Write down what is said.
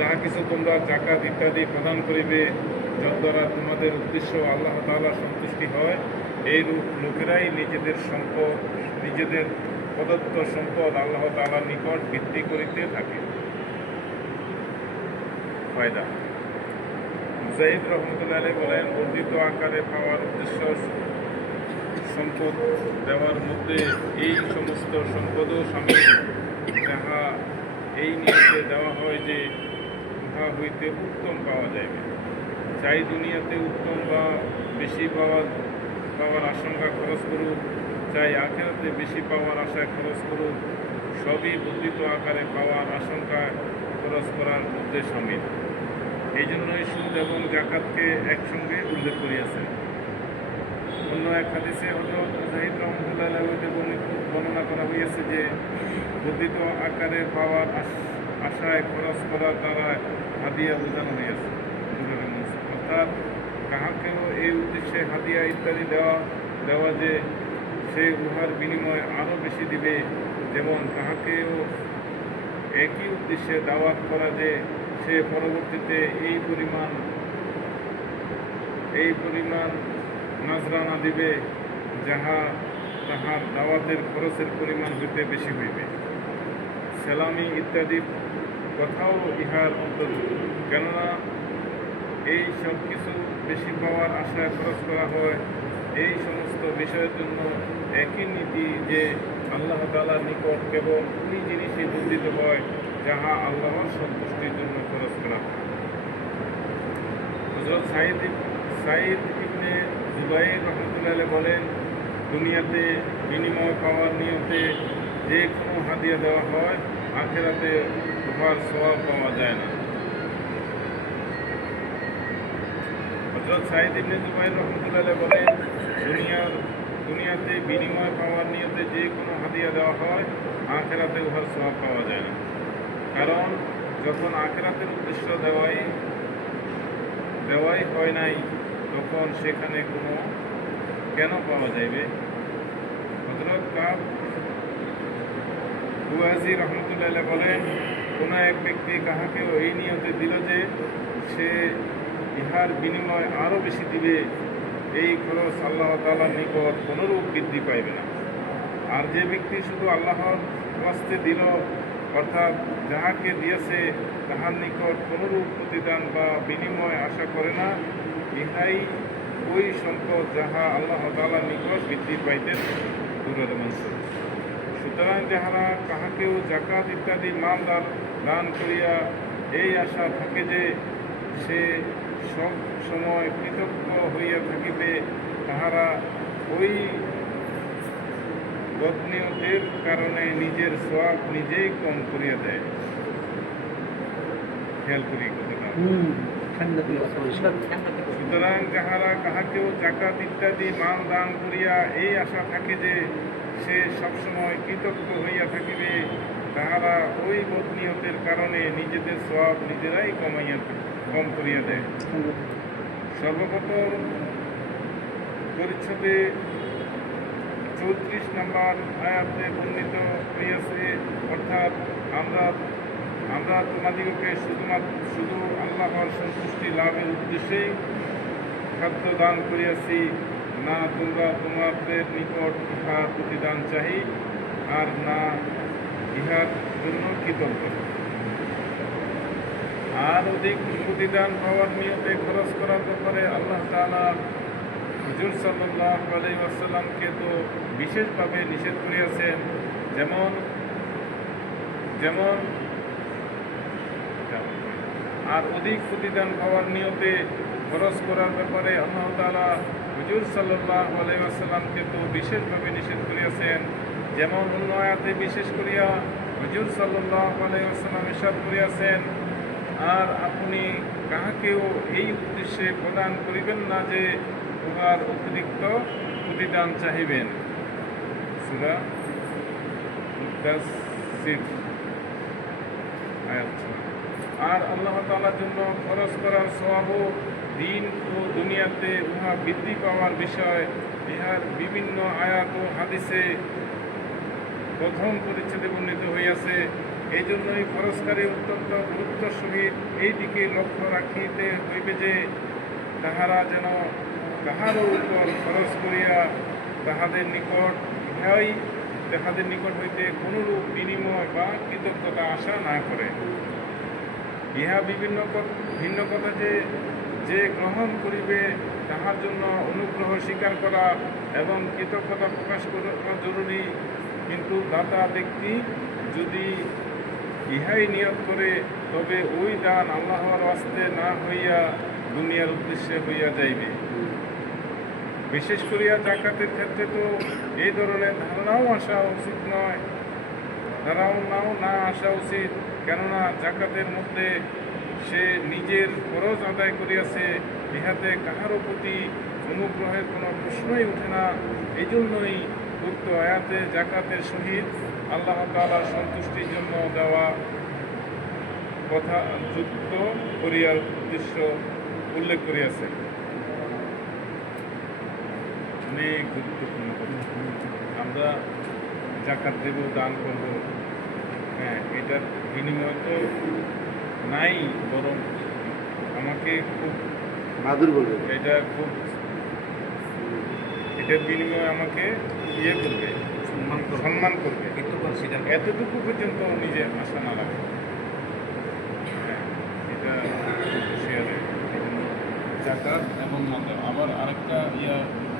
যাহা কিছু তোমরা জাকাত ইত্যাদি প্রদান করিবে, যদ্বারা তোমাদের উদ্দেশ্য আল্লাহ তাআলার সন্তুষ্টি হয়, এই লোকেরাই নিজেদের প্রদত্ত সম্পদ আল্লাহ তাআলার নিকট বৃদ্ধি করিতে থাকে। ফায়দা। মুজাহিদ রহমতুল্লাহ আলাইহি বলেন, বর্ধিত আকারে পাওয়ার উদ্দেশ্য সম্পদ দেওয়ার মধ্যে এই সমস্ত সম্পদও সামিল, যাহা এই নিয়তে দেওয়া হয় যে উহা হইতে উত্তম পাওয়া যাইবে। চাই দুনিয়াতে উত্তম বা বেশি পাওয়ার আশঙ্কা খরচ করুক, চাই আখেরাতে বেশি পাওয়ার আশায় খরচ করুক, সবই বর্ধিত আকারে পাওয়ার আশঙ্কায় খরচ করার মধ্যে সামিল। এই জন্যই সুদ এবং জাকাতকে একসঙ্গে উল্লেখ করিয়াছেন। অন্য এক হাদিসে হযরত মুজাহিদ রাহমাতুল্লাহ আলাইহি বর্ণনা করা হইয়াছে যে, বর্ধিত আকারে পাওয়ার আশায় খরচ করার দ্বারা হাদিয়া বোঝানো হইয়াছে। অর্থাৎ কাহাকেও এই উদ্দেশ্যে হাদিয়া ইত্যাদি দেওয়া যে সে উহার বিনিময়ে আরও বেশি দিবে, যেমন কাহাকেও একই উদ্দেশ্যে দাওয়াত করা যে সে পরবর্তীতে এই পরিমাণ নাজরানা দিবে, যাহা তাহার দাওয়াতের খরচের পরিমাণ হইতে বেশি হইবে। সেলামি ইত্যাদি কথাও ইহার অন্তর্ভুক্ত, কেননা এই সব কিছু বেশি পাওয়ার আশায় খরচ করা হয়। এই সমস্ত বিষয়ের জন্য একই নীতি যে আল্লাহ তাআলার নিকট কেবল ওই জিনিসই বর্ধিত হয় যাহা আল্লাহর সন্তুষ্টির জন্য খরচ করা হয়। হযরত সাঈদ ইবনে জুবাইর রাহমাতুল্লাহ আলাইহি বলেন, দুনিয়াতে বিনিময় পাওয়ার নিয়তে যে কোনো হাদিয়া দেওয়া হয়, আখিরাতে উহার সওয়াব পাওয়া যায় না। হযরত সাঈদ ইবনে জুবাইর রাহমাতুল্লাহ আলাইহি বলেন, দুনিয়াতে বিনিময় পাওয়ার নিয়তে যে কোনো হাদিয়া দেওয়া হয়, আখিরাতে উহার সওয়াব পাওয়া যায় না। কারণ যখন আখিরাতের উদ্দেশ্য দেওয়াই হয় নাই, তখন সেখানে কেন পাওয়া যাইবে? হযরত কাব বুয়াজি রহমতুল্লাহ আলাইহি বলেন, কোন এক ব্যক্তি কাহাকেও এই নিয়তে দিল যে সে ইহার বিনিময় আরও বেশি দিবে, এই খরচ আল্লাহ তাআলার নিকট কোনরূপ বৃদ্ধি পাইবে না। আর যে ব্যক্তি শুধু আল্লাহর ওয়াস্তে দিল, অর্থাৎ যাহাকে দিয়েছে তাহার নিকট কোনরূপ প্রতিদান বা বিনিময় আশা করে না, ইহাই ওই সম্পদ যাহা আল্লাহ তাআলার নিকট বৃদ্ধি পাইতে দূরের মনসুর। সুতরাং যাহারা কাহাকেও জাকাত ইত্যাদি মাল দান করিয়া এই আশা থাকে যে সে সব সময় কৃতজ্ঞ হইয়া থাকিবে, তাহারা ওই বদনিয়তের কারণে নিজের সওয়াব নিজেই কম করিয়া দেয়। খেয়াল করি কথাটা। সুতরাং যাহারা কাহাকেও জাকাত ইত্যাদি মাল দান করিয়া এই আশা থাকে যে সে সবসময় কৃতজ্ঞ হইয়া থাকিবে, তাহারা ওই বদনিয়তের কারণে নিজেদের সওয়াব নিজেরাই কম করিয়া দেয়। সর্বপ্রথম পরিচ্ছদে 34 নম্বর আয়াতে বর্ণিত হইয়াছে, অর্থাৎ আমরা তোমাদিগকে শুধু আল্লাহর সন্তুষ্টি লাভের উদ্দেশ্যেই খাদ্য দান করিয়াছি, না তোমরা তোমাদের নিকট ইহার প্রতিদান চাহি, আর না ইহার জন্য কৃতজ্ঞ। আর অধিক প্রতিদান পাওয়ার নিয়তে খরচ করার ব্যাপারে আল্লাহ তাআলা হুজুর সাল্লাল্লাহু আলাইহি ওয়াসাল্লামকে তো বিশেষভাবে নিষেধ করিয়াছেন। যেমন আর অধিক প্রতিদান পাওয়ার নিয়তে খরচ করার ব্যাপারে আল্লাহ তাআলা হুজুর সাল্লাল্লাহু আলাইহি ওয়াসাল্লামকে তো বিশেষভাবে নিষেধ করিয়াছেন। যেমন অন্য আয়াতে বিশেষ করিয়া হুজুর সাল্লাল্লাহু আলাইহি ওয়াসাল্লাম ইরশাদ করিয়াছেন, আর আপনি কাহাকেও এই উদ্দেশ্যে প্রদান করিবেন না যে উহার অতিরিক্ত প্রতিদান চাহিবেন। সূরা মুদাসসির আয়াত। আর আল্লাহ তাআলার জন্য খরচ করার সওয়াবও দিন ও দুনিয়াতে উহা বৃদ্ধি পাওয়ার বিষয় ইহার বিভিন্ন আয়াত ও হাদিসে প্রথম পরিচ্ছেদে বর্ণিত হইয়াছে। এই জন্যই খরচকারী অত্যন্ত গুরুত্বের সহিত এই দিকে লক্ষ্য রাখিতে হইবে যে তাহারা যেন কাহারও উপর খরচ করিয়া তাহাদের নিকট ইহাই তাহাদের নিকট হইতে কোনরূপ বিনিময় বা কৃতজ্ঞতা আশা না করে। ইহা ভিন্ন কথা যে যে গ্রহণ করিবে তাহার জন্য অনুগ্রহ স্বীকার করা এবং কৃতজ্ঞতা প্রকাশ করা জরুরি, কিন্তু দাতা ব্যক্তি যদি ইহাই নিয়ত করে তবে ওই দান আল্লাহর ওয়াস্তে না হইয়া দুনিয়ার উদ্দেশ্যে হইয়া যাইবে। বিশেষ করিয়া জাকাতের ক্ষেত্রে তো এই ধরনের ধারণাও আসা উচিত নয়, ধারণাও না আসা উচিত, কেননা জাকাতের মধ্যে সে নিজের খরচ আদায় করিয়াছে, ইহাতে কাহারও প্রতি অনুগ্রহের কোনো প্রশ্নই ওঠে না। এই জন্যই উক্ত আয়াতে জাকাতের সহিত আল্লাহ তাআলার সন্তুষ্টির জন্য দেওয়া কথা যুক্ত করিয়ার উদ্দেশ্য উল্লেখ করিয়াছে। অনেক গুরুত্বপূর্ণ কথা। আমরা জাকাত দেব, দান করব, হ্যাঁ, এটার বিনিময় তো নাই, বরং আমাকে খুব বাদুর বলবে, এটার বিনিময়ে আমাকে ইয়ে করবে, সম্মান করবে, এতটুকু পর্যন্ত নিজে আশা না রাখে। হ্যাঁ, এটা শেয়ারে জাকাত এবং আবার আরেকটা